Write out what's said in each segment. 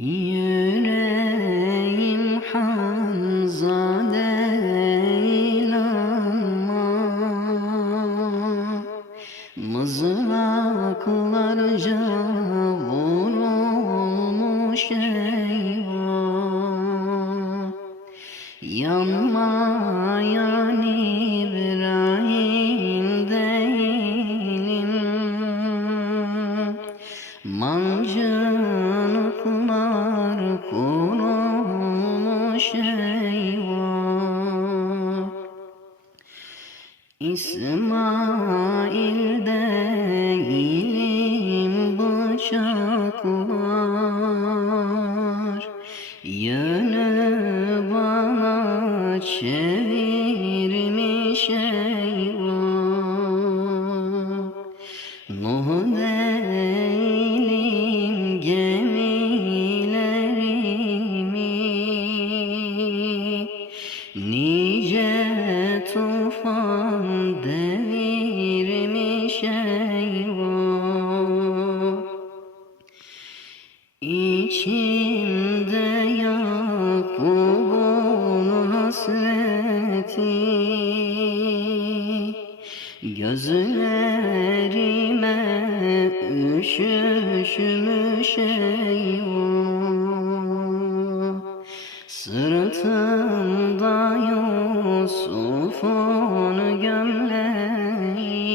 Yüreğim Hanzade inanma, mızraklarca vurulmuş eyvah. Yanmayan İbrahim değilim, mancınıklar kurulmuş eyvah. İsmail değilim, bıçaklar yönü bana çevirmiş eyvah. Nuh değilim, gemilerimi nice tufan devirmiş eyvah. İçimde Yakub'un hasreti, gözlerime üşüşmüş eyvah. Sırtımda Yusuf'un gömleği,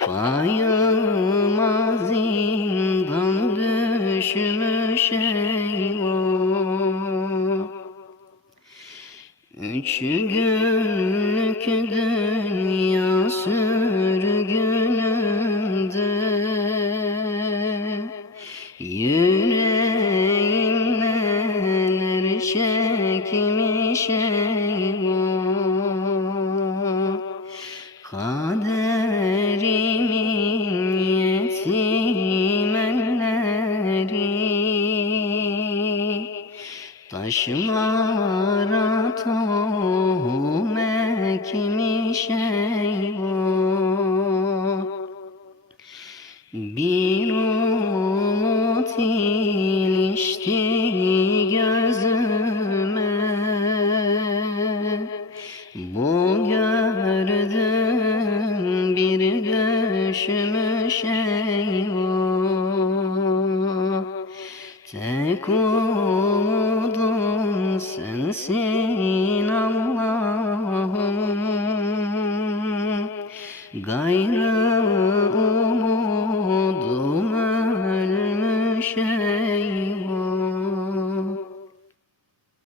payıma zindan düşmüş eyvah. 3 günlük dünya sürgünümde yüreğim neler çekmiş eyvah. Kaderimin yetim elleri taşlara tohum ekmiş eyvah. Bir umut ilişti gözüme, bu gördüm bir düşmüş eyvah. Tek umudum sensin Allah'ım, gayrı umudum ölmüş eyvah.